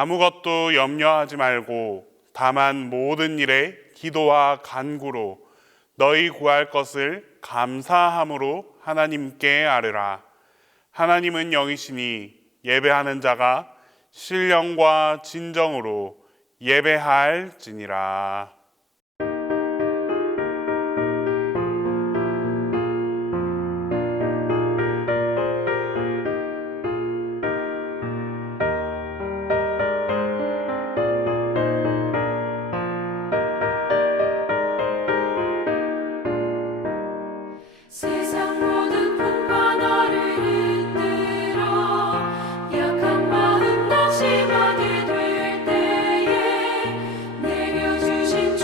아무것도 염려하지 말고 다만 모든 일에 기도와 간구로 너희 구할 것을 감사함으로 하나님께 아뢰라. 하나님은 영이시니 예배하는 자가 신령과 진정으로 예배할지니라. 세상 모든 풍파 나를 흔들어 약한 마음 낙심하게 될 때에 내려주신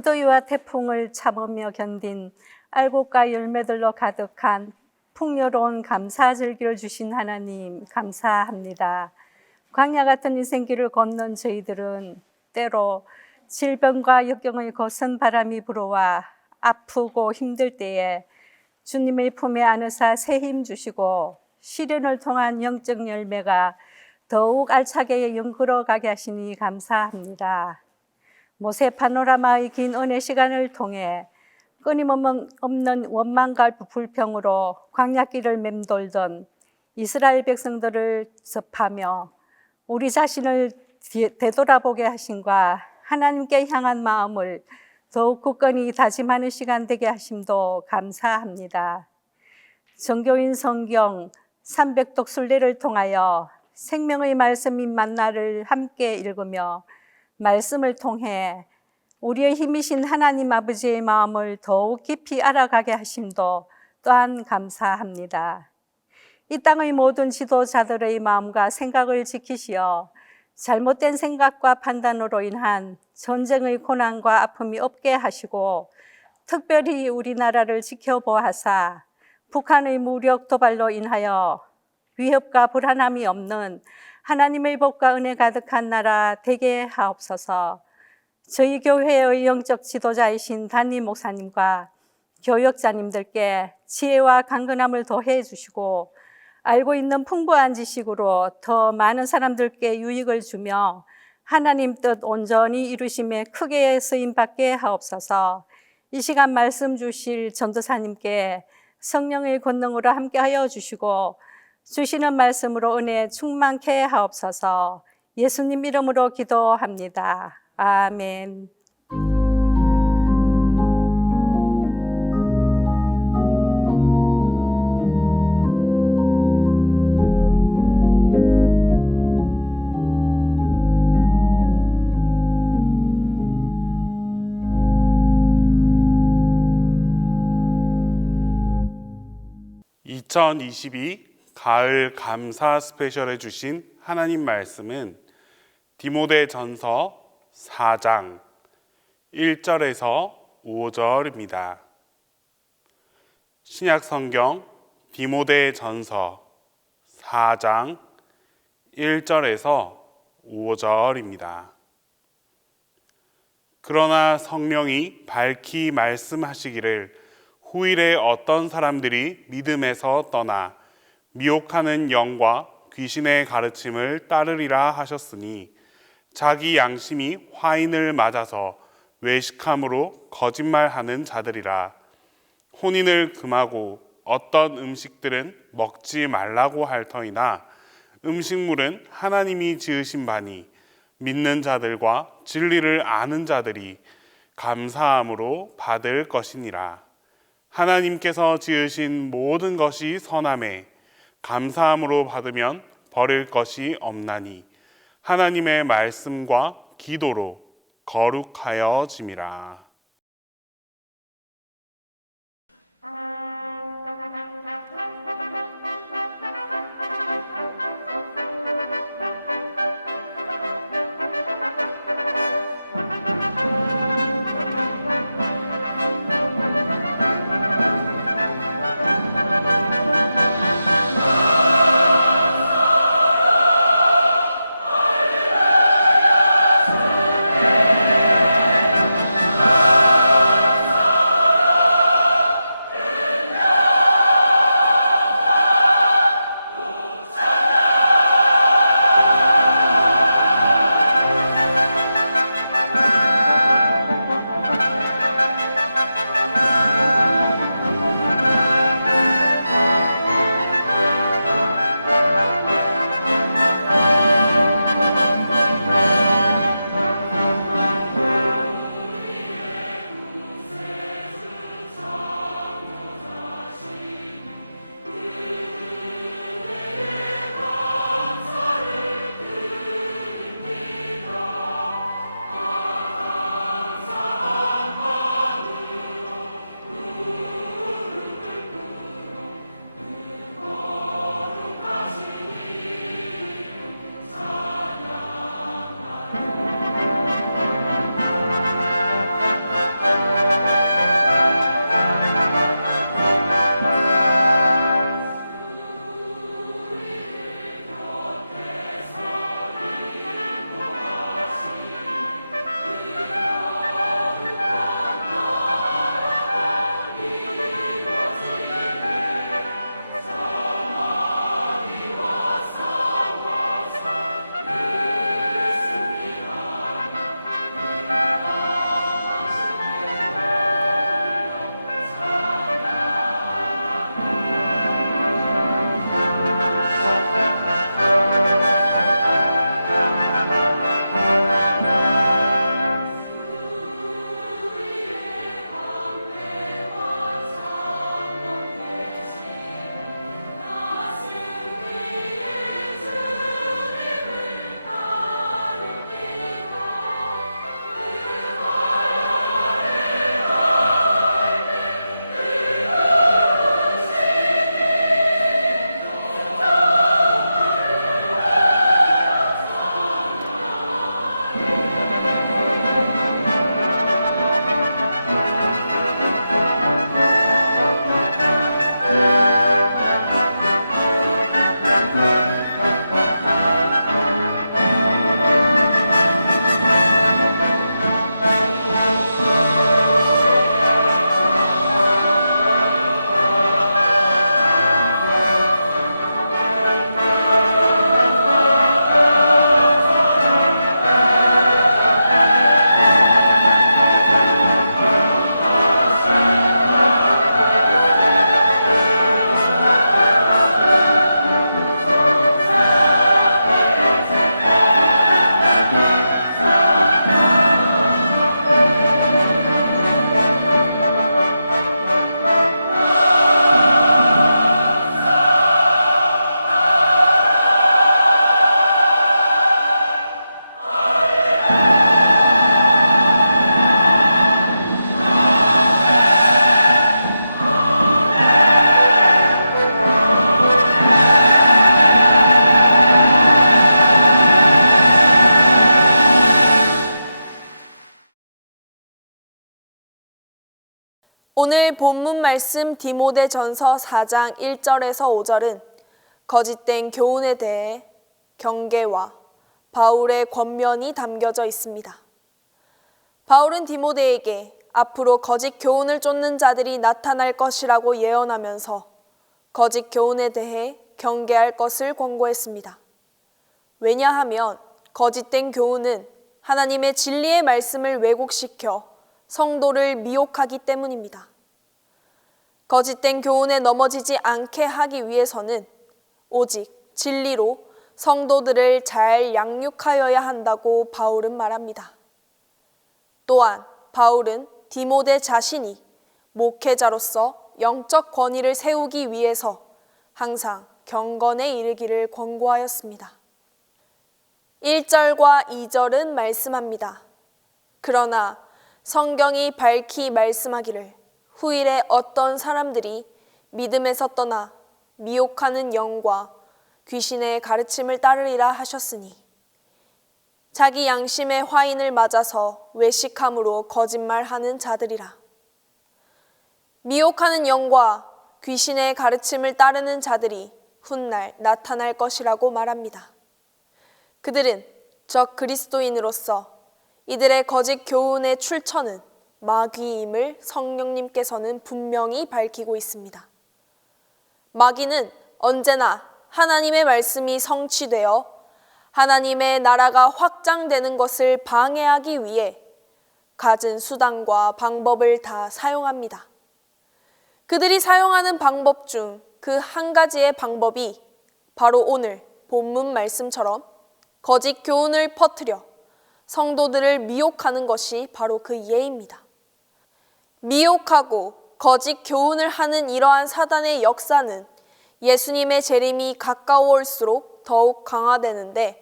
무더위와 태풍을 참으며 견딘 알곡과 열매들로 가득한 풍요로운 감사 절기를 주신 하나님 감사합니다. 광야 같은 인생길을 걷는 저희들은 때로 질병과 역경의 거센 바람이 불어와 아프고 힘들 때에 주님의 품에 안으사 새 힘 주시고 시련을 통한 영적 열매가 더욱 알차게 연끌어 가게 하시니 감사합니다. 모세 파노라마의 긴 은혜 시간을 통해 끊임없는 원망과 불평으로 광야길을 맴돌던 이스라엘 백성들을 접하며 우리 자신을 되돌아보게 하심과 하나님께 향한 마음을 더욱 굳건히 다짐하는 시간 되게 하심도 감사합니다. 정교인 성경 300독 순례를 통하여 생명의 말씀인 만나를 함께 읽으며 말씀을 통해 우리의 힘이신 하나님 아버지의 마음을 더욱 깊이 알아가게 하심도 또한 감사합니다. 이 땅의 모든 지도자들의 마음과 생각을 지키시어 잘못된 생각과 판단으로 인한 전쟁의 고난과 아픔이 없게 하시고 특별히 우리나라를 지켜보아사 북한의 무력 도발로 인하여 위협과 불안함이 없는 하나님의 복과 은혜 가득한 나라 되게 하옵소서. 저희 교회의 영적 지도자이신 담임 목사님과 교역자님들께 지혜와 강건함을 더해 주시고 알고 있는 풍부한 지식으로 더 많은 사람들께 유익을 주며 하나님 뜻 온전히 이루심에 크게 쓰임받게 하옵소서. 이 시간 말씀 주실 전도사님께 성령의 권능으로 함께하여 주시고 주시는 말씀으로 은혜 충만케 하옵소서. 예수님 이름으로 기도합니다. 아멘. (2022) 가을 감사 스페셜에 주신 하나님 말씀은 디모데전서 4장 1절에서 5절입니다. 신약 성경 디모데전서 4장 1절에서 5절입니다. 그러나 성령이 밝히 말씀하시기를 후일에 어떤 사람들이 믿음에서 떠나 미혹하는 영과 귀신의 가르침을 따르리라 하셨으니 자기 양심이 화인을 맞아서 외식함으로 거짓말하는 자들이라. 혼인을 금하고 어떤 음식들은 먹지 말라고 할 터이나 음식물은 하나님이 지으신 바니 믿는 자들과 진리를 아는 자들이 감사함으로 받을 것이니라. 하나님께서 지으신 모든 것이 선함에 감사함으로 받으면 버릴 것이 없나니 하나님의 말씀과 기도로 거룩하여짐이라. 오늘 본문 말씀 디모데전서 4장 1절에서 5절은 거짓된 교훈에 대해 경계와 바울의 권면이 담겨져 있습니다. 바울은 디모데에게 앞으로 거짓 교훈을 쫓는 자들이 나타날 것이라고 예언하면서 거짓 교훈에 대해 경계할 것을 권고했습니다. 왜냐하면 거짓된 교훈은 하나님의 진리의 말씀을 왜곡시켜 성도를 미혹하기 때문입니다. 거짓된 교훈에 넘어지지 않게 하기 위해서는 오직 진리로 성도들을 잘 양육하여야 한다고 바울은 말합니다. 또한 바울은 디모데 자신이 목회자로서 영적 권위를 세우기 위해서 항상 경건에 이르기를 권고하였습니다. 1절과 2절은 말씀합니다. 그러나 성경이 밝히 말씀하기를 후일에 어떤 사람들이 믿음에서 떠나 미혹하는 영과 귀신의 가르침을 따르리라 하셨으니 자기 양심의 화인을 맞아서 외식함으로 거짓말하는 자들이라. 미혹하는 영과 귀신의 가르침을 따르는 자들이 훗날 나타날 것이라고 말합니다. 그들은 적 그리스도인으로서 이들의 거짓 교훈의 출처는 마귀임을 성령님께서는 분명히 밝히고 있습니다. 마귀는 언제나 하나님의 말씀이 성취되어 하나님의 나라가 확장되는 것을 방해하기 위해 갖은 수단과 방법을 다 사용합니다. 그들이 사용하는 방법 중 그 한 가지의 방법이 바로 오늘 본문 말씀처럼 거짓 교훈을 퍼뜨려 성도들을 미혹하는 것이 바로 그 예입니다. 미혹하고 거짓 교훈을 하는 이러한 사단의 역사는 예수님의 재림이 가까워올수록 더욱 강화되는데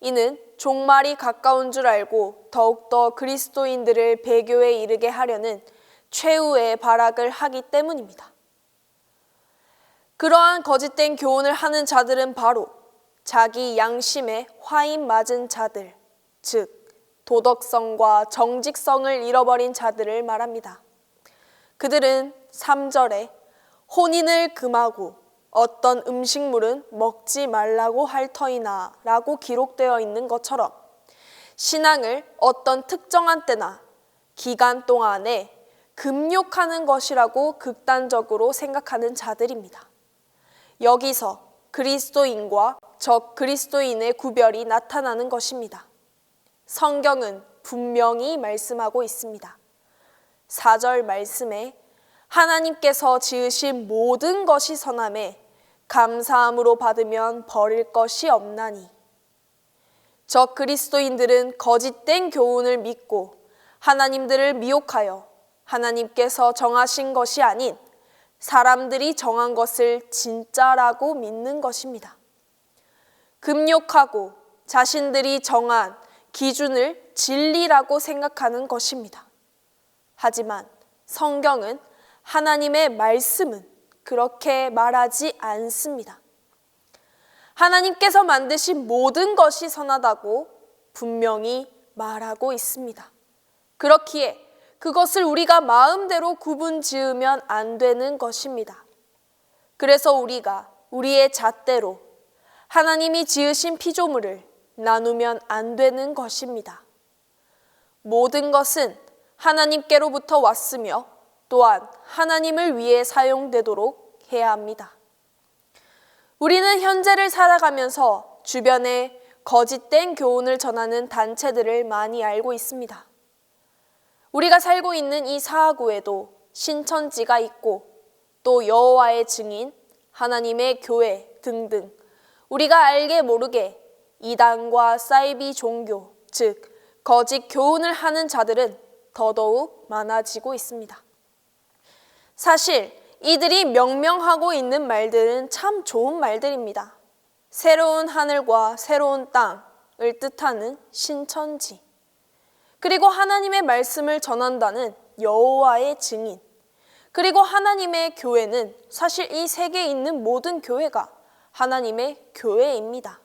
이는 종말이 가까운 줄 알고 더욱더 그리스도인들을 배교에 이르게 하려는 최후의 발악을 하기 때문입니다. 그러한 거짓된 교훈을 하는 자들은 바로 자기 양심에 화인 맞은 자들, 즉 도덕성과 정직성을 잃어버린 자들을 말합니다. 그들은 3절에 혼인을 금하고 어떤 음식물은 먹지 말라고 할 터이나 라고 기록되어 있는 것처럼 신앙을 어떤 특정한 때나 기간 동안에 금욕하는 것이라고 극단적으로 생각하는 자들입니다. 여기서 그리스도인과 적 그리스도인의 구별이 나타나는 것입니다. 성경은 분명히 말씀하고 있습니다. 4절 말씀에 하나님께서 지으신 모든 것이 선함에 감사함으로 받으면 버릴 것이 없나니. 적 그리스도인들은 거짓된 교훈을 믿고 하나님들을 미혹하여 하나님께서 정하신 것이 아닌 사람들이 정한 것을 진짜라고 믿는 것입니다. 금욕하고 자신들이 정한 기준을 진리라고 생각하는 것입니다. 하지만 성경은 하나님의 말씀은 그렇게 말하지 않습니다. 하나님께서 만드신 모든 것이 선하다고 분명히 말하고 있습니다. 그렇기에 그것을 우리가 마음대로 구분 지으면 안 되는 것입니다. 그래서 우리가 우리의 잣대로 하나님이 지으신 피조물을 나누면 안 되는 것입니다. 모든 것은 하나님께로부터 왔으며 또한 하나님을 위해 사용되도록 해야 합니다. 우리는 현재를 살아가면서 주변에 거짓된 교훈을 전하는 단체들을 많이 알고 있습니다. 우리가 살고 있는 이 사하구에도 신천지가 있고 또 여호와의 증인, 하나님의 교회 등등 우리가 알게 모르게 이단과 사이비 종교, 즉 거짓 교훈을 하는 자들은 더더욱 많아지고 있습니다. 사실 이들이 명명하고 있는 말들은 참 좋은 말들입니다. 새로운 하늘과 새로운 땅을 뜻하는 신천지, 그리고 하나님의 말씀을 전한다는 여호와의 증인, 그리고 하나님의 교회는 사실 이 세계에 있는 모든 교회가 하나님의 교회입니다.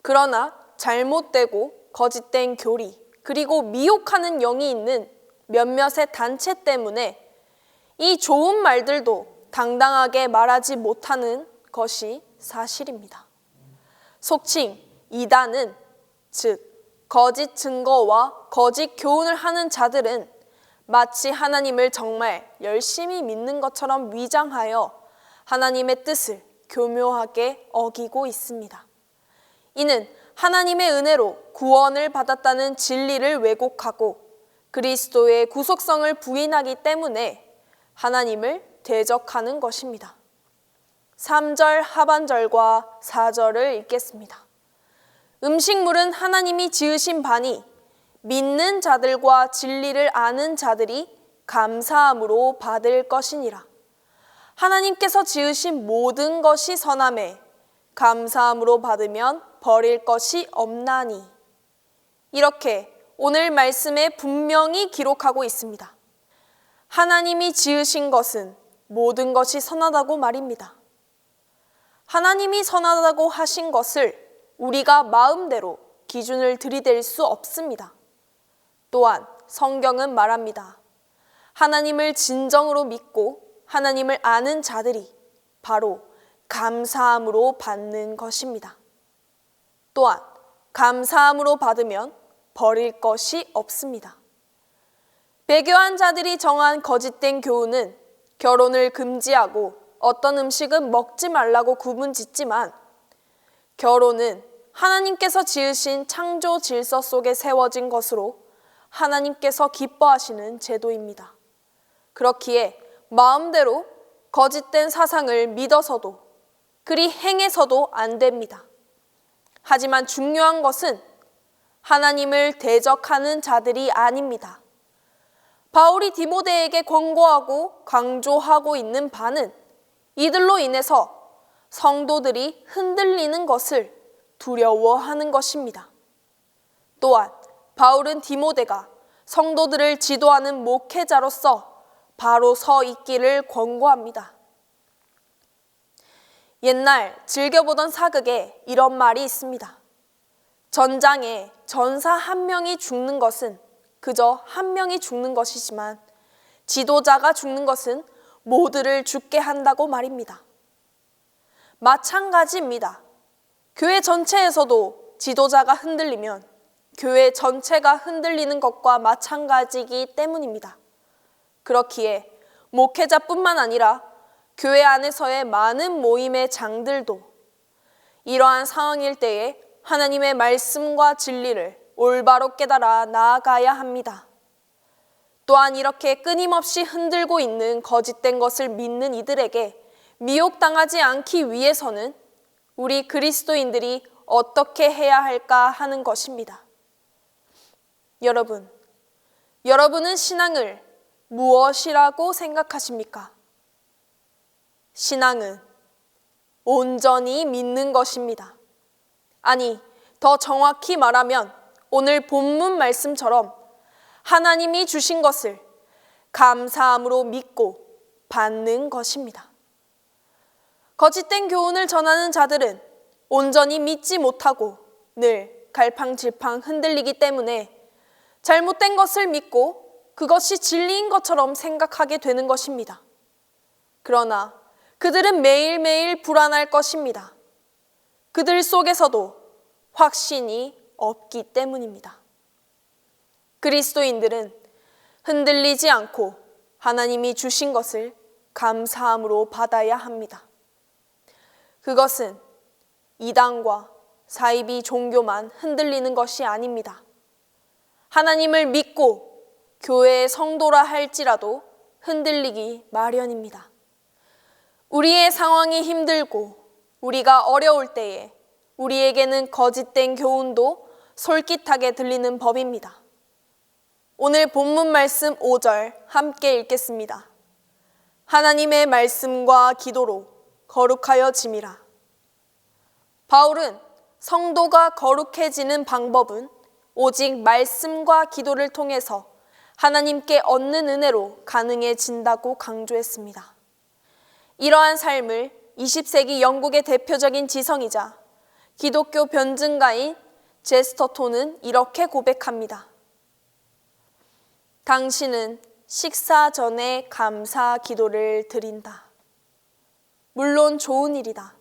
그러나 잘못되고 거짓된 교리, 그리고 미혹하는 영이 있는 몇몇의 단체 때문에 이 좋은 말들도 당당하게 말하지 못하는 것이 사실입니다. 속칭 이단은, 즉 거짓 증거와 거짓 교훈을 하는 자들은 마치 하나님을 정말 열심히 믿는 것처럼 위장하여 하나님의 뜻을 교묘하게 어기고 있습니다. 이는 하나님의 은혜로 구원을 받았다는 진리를 왜곡하고 그리스도의 구속성을 부인하기 때문에 하나님을 대적하는 것입니다. 3절 하반절과 4절을 읽겠습니다. 음식물은 하나님이 지으신 바니 믿는 자들과 진리를 아는 자들이 감사함으로 받을 것이니라. 하나님께서 지으신 모든 것이 선함에 감사함으로 받으면 버릴 것이 없나니. 이렇게 오늘 말씀에 분명히 기록하고 있습니다. 하나님이 지으신 것은 모든 것이 선하다고 말입니다. 하나님이 선하다고 하신 것을 우리가 마음대로 기준을 들이댈 수 없습니다. 또한 성경은 말합니다. 하나님을 진정으로 믿고 하나님을 아는 자들이 바로 감사함으로 받는 것입니다. 또한 감사함으로 받으면 버릴 것이 없습니다. 배교한 자들이 정한 거짓된 교훈은 결혼을 금지하고 어떤 음식은 먹지 말라고 구분짓지만 결혼은 하나님께서 지으신 창조 질서 속에 세워진 것으로 하나님께서 기뻐하시는 제도입니다. 그렇기에 마음대로 거짓된 사상을 믿어서도 그리 행해서도 안 됩니다. 하지만 중요한 것은 하나님을 대적하는 자들이 아닙니다. 바울이 디모데에게 권고하고 강조하고 있는 바는 이들로 인해서 성도들이 흔들리는 것을 두려워하는 것입니다. 또한 바울은 디모데가 성도들을 지도하는 목회자로서 바로 서 있기를 권고합니다. 옛날 즐겨보던 사극에 이런 말이 있습니다. 전장에 전사 한 명이 죽는 것은 그저 한 명이 죽는 것이지만 지도자가 죽는 것은 모두를 죽게 한다고 말입니다. 마찬가지입니다. 교회 전체에서도 지도자가 흔들리면 교회 전체가 흔들리는 것과 마찬가지이기 때문입니다. 그렇기에 목회자뿐만 아니라 교회 안에서의 많은 모임의 장들도 이러한 상황일 때에 하나님의 말씀과 진리를 올바로 깨달아 나아가야 합니다. 또한 이렇게 끊임없이 흔들고 있는 거짓된 것을 믿는 이들에게 미혹당하지 않기 위해서는 우리 그리스도인들이 어떻게 해야 할까 하는 것입니다. 여러분은 신앙을 무엇이라고 생각하십니까? 신앙은 온전히 믿는 것입니다. 아니, 더 정확히 말하면 오늘 본문 말씀처럼 하나님이 주신 것을 감사함으로 믿고 받는 것입니다. 거짓된 교훈을 전하는 자들은 온전히 믿지 못하고 늘 갈팡질팡 흔들리기 때문에 잘못된 것을 믿고 그것이 진리인 것처럼 생각하게 되는 것입니다. 그러나 그들은 매일매일 불안할 것입니다. 그들 속에서도 확신이 없기 때문입니다. 그리스도인들은 흔들리지 않고 하나님이 주신 것을 감사함으로 받아야 합니다. 그것은 이단과 사이비 종교만 흔들리는 것이 아닙니다. 하나님을 믿고 교회의 성도라 할지라도 흔들리기 마련입니다. 우리의 상황이 힘들고 우리가 어려울 때에 우리에게는 거짓된 교훈도 솔깃하게 들리는 법입니다. 오늘 본문 말씀 5절 함께 읽겠습니다. 하나님의 말씀과 기도로 거룩하여 짐이라. 바울은 성도가 거룩해지는 방법은 오직 말씀과 기도를 통해서 하나님께 얻는 은혜로 가능해진다고 강조했습니다. 이러한 삶을 20세기 영국의 대표적인 지성이자 기독교 변증가인 제스터톤은 이렇게 고백합니다. 당신은 식사 전에 감사 기도를 드린다. 물론 좋은 일이다.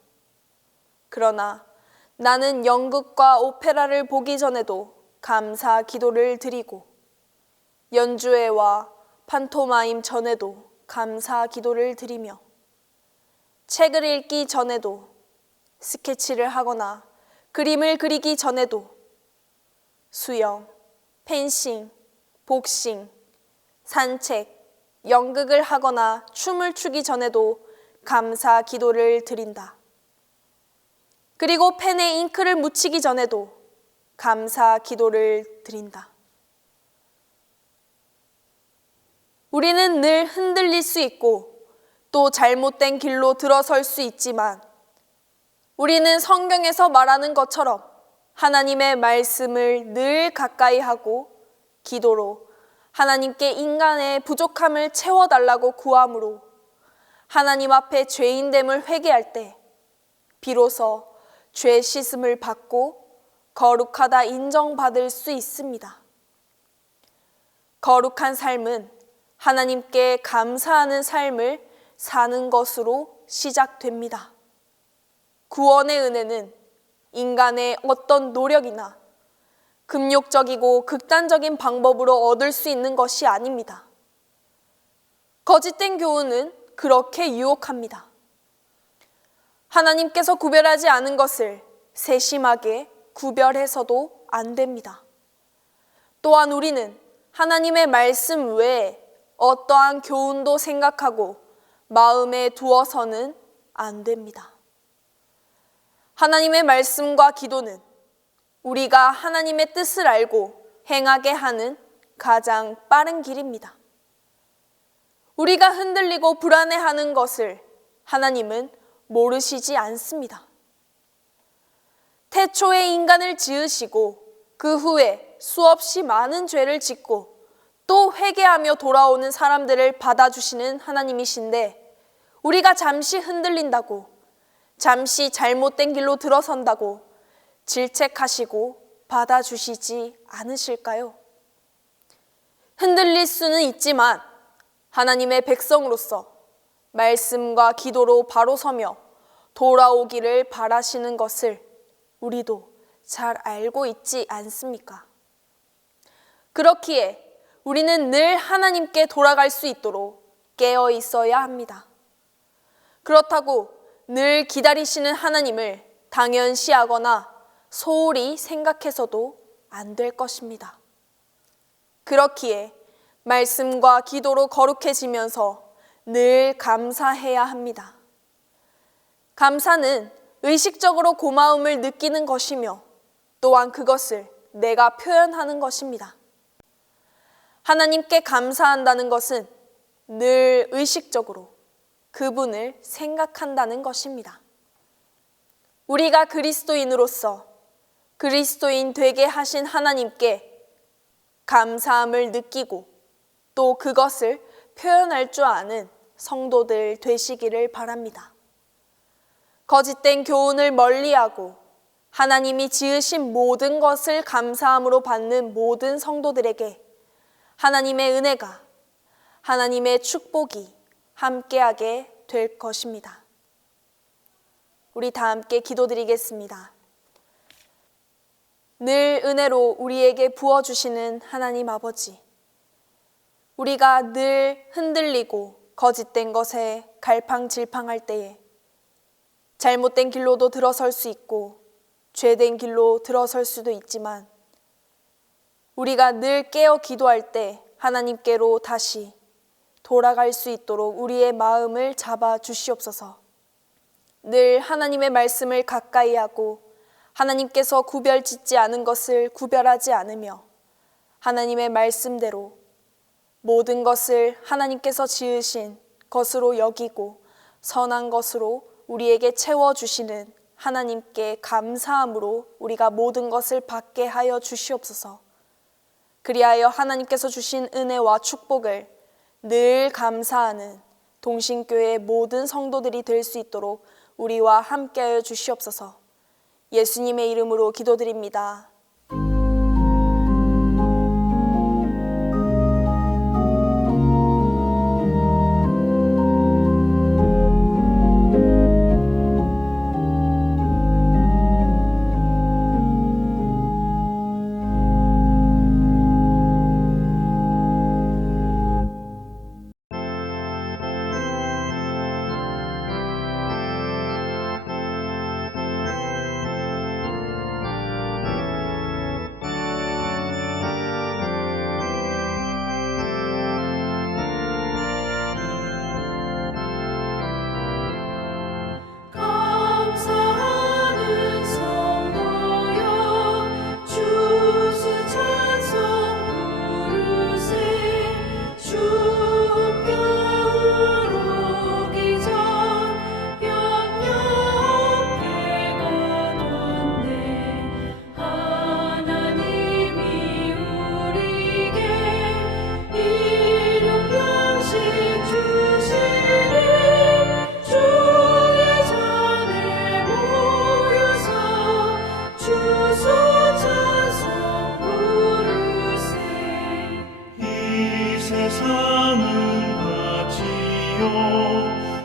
그러나 나는 연극과 오페라를 보기 전에도 감사 기도를 드리고 연주회와 판토마임 전에도 감사 기도를 드리며 책을 읽기 전에도 스케치를 하거나 그림을 그리기 전에도 수영, 펜싱, 복싱, 산책, 연극을 하거나 춤을 추기 전에도 감사 기도를 드린다. 그리고 펜에 잉크를 묻히기 전에도 감사 기도를 드린다. 우리는 늘 흔들릴 수 있고 또 잘못된 길로 들어설 수 있지만 우리는 성경에서 말하는 것처럼 하나님의 말씀을 늘 가까이 하고 기도로 하나님께 인간의 부족함을 채워달라고 구함으로 하나님 앞에 죄인됨을 회개할 때 비로소 죄 씻음을 받고 거룩하다 인정받을 수 있습니다. 거룩한 삶은 하나님께 감사하는 삶을 사는 것으로 시작됩니다. 구원의 은혜는 인간의 어떤 노력이나 금욕적이고 극단적인 방법으로 얻을 수 있는 것이 아닙니다. 거짓된 교훈은 그렇게 유혹합니다. 하나님께서 구별하지 않은 것을 세심하게 구별해서도 안 됩니다. 또한 우리는 하나님의 말씀 외에 어떠한 교훈도 생각하고 마음에 두어서는 안 됩니다. 하나님의 말씀과 기도는 우리가 하나님의 뜻을 알고 행하게 하는 가장 빠른 길입니다. 우리가 흔들리고 불안해하는 것을 하나님은 모르시지 않습니다. 태초에 인간을 지으시고 그 후에 수없이 많은 죄를 짓고 또 회개하며 돌아오는 사람들을 받아주시는 하나님이신데 우리가 잠시 흔들린다고 잠시 잘못된 길로 들어선다고 질책하시고 받아주시지 않으실까요? 흔들릴 수는 있지만 하나님의 백성으로서 말씀과 기도로 바로 서며 돌아오기를 바라시는 것을 우리도 잘 알고 있지 않습니까? 그렇기에 우리는 늘 하나님께 돌아갈 수 있도록 깨어 있어야 합니다. 그렇다고 늘 기다리시는 하나님을 당연시하거나 소홀히 생각해서도 안 될 것입니다. 그렇기에 말씀과 기도로 거룩해지면서 늘 감사해야 합니다. 감사는 의식적으로 고마움을 느끼는 것이며 또한 그것을 내가 표현하는 것입니다. 하나님께 감사한다는 것은 늘 의식적으로 그분을 생각한다는 것입니다. 우리가 그리스도인으로서 그리스도인 되게 하신 하나님께 감사함을 느끼고 또 그것을 표현할 줄 아는 성도들 되시기를 바랍니다. 거짓된 교훈을 멀리하고 하나님이 지으신 모든 것을 감사함으로 받는 모든 성도들에게 하나님의 은혜가, 하나님의 축복이 함께하게 될 것입니다. 우리 다 함께 기도드리겠습니다. 늘 은혜로 우리에게 부어주시는 하나님 아버지, 우리가 늘 흔들리고 거짓된 것에 갈팡질팡할 때에 잘못된 길로도 들어설 수 있고 죄된 길로 들어설 수도 있지만 우리가 늘 깨어 기도할 때 하나님께로 다시 돌아갈 수 있도록 우리의 마음을 잡아 주시옵소서. 늘 하나님의 말씀을 가까이 하고 하나님께서 구별짓지 않은 것을 구별하지 않으며 하나님의 말씀대로 모든 것을 하나님께서 지으신 것으로 여기고 선한 것으로 우리에게 채워주시는 하나님께 감사함으로 우리가 모든 것을 받게 하여 주시옵소서. 그리하여 하나님께서 주신 은혜와 축복을 늘 감사하는 동신교회의 모든 성도들이 될 수 있도록 우리와 함께하여 주시옵소서. 예수님의 이름으로 기도드립니다.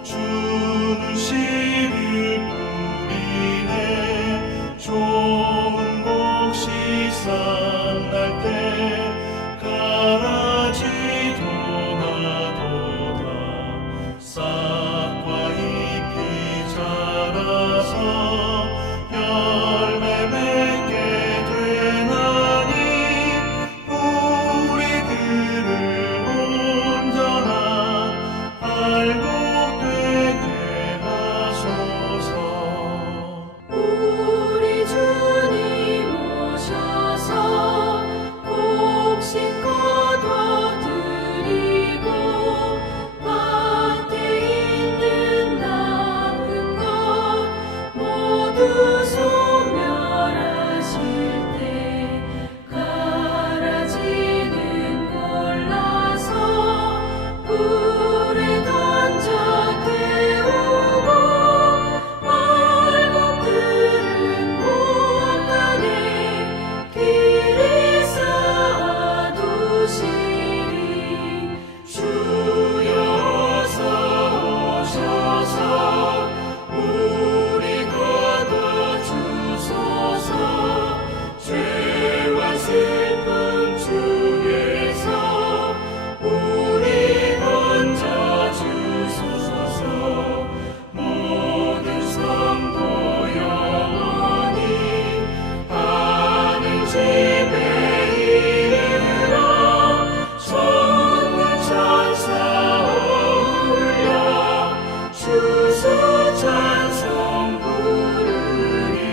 중시를 뿌리네 좋은 곡식 쌍날 때 가라지도 나도다 싹과 잎이 자라서 열매 맺게 되나니 우리들을 온전한 알곡 되게 하소서. 우리 주님 오셔서 곡식 거둬들이고 밭에 있는 나쁜 것 모두 소멸하실 때 가라지는 골라서 불에 던져 태우고 알곡들은 못가네 길에 쌓아두시리 주여 어서 오셔서 우리 거둬주소서 죄와 슬픔 중에서 우리 건져주소서. 모든 성도 영원히 하늘 집에 이르러 천군 천사 올려 주소 찬송 부르리.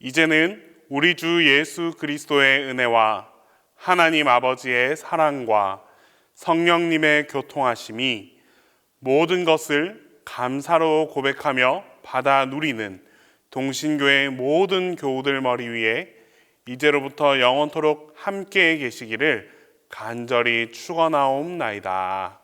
이제는 우리 주 예수 그리스도의 은혜와 하나님 아버지의 사랑과 성령님의 교통하심이 모든 것을 감사로 고백하며 받아 누리는 동신교회 모든 교우들 머리 위에 이제로부터 영원토록 함께 계시기를 간절히 축원하옵나이다.